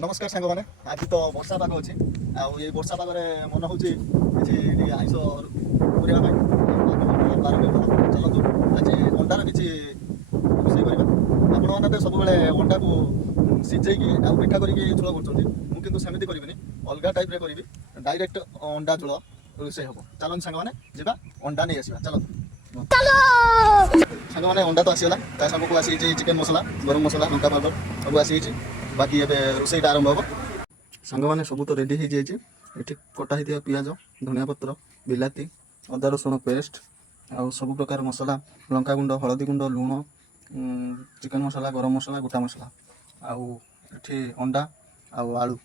नमस्कार सांग मैंने आज तो वर्षा पाग अच्छे ये वर्षा पागे मन हो किसी आईस चलतु आज अंडार किसी रोषे करवा आपण मैंने सब अंडा को सीझेकी पिठा करके झोल कर सेमती करी अलग टाइप करी डायरेक्ट अंडा झोल रोषे हम चलते सांग मैंने जा अंडा नहीं आसवा चलो सांग मैंने अंडा तो आसीगला ता सांग को आसी चिकेन मसला गरम मसला लंका पाउडर सब आसी बाकी एबे रोषेटा आरंभ हम सांग मैंने सब तो रेडी हो जाए ये कटा ही पिज धनिया पत्र बिलाती अदा रसुण पेस्ट आउ सब प्रकार मसला लंका गुंड हलदी गुंड लुण चिकेन मसला गरम मसला गोटा मसला आउ ये अंडा आउ आलू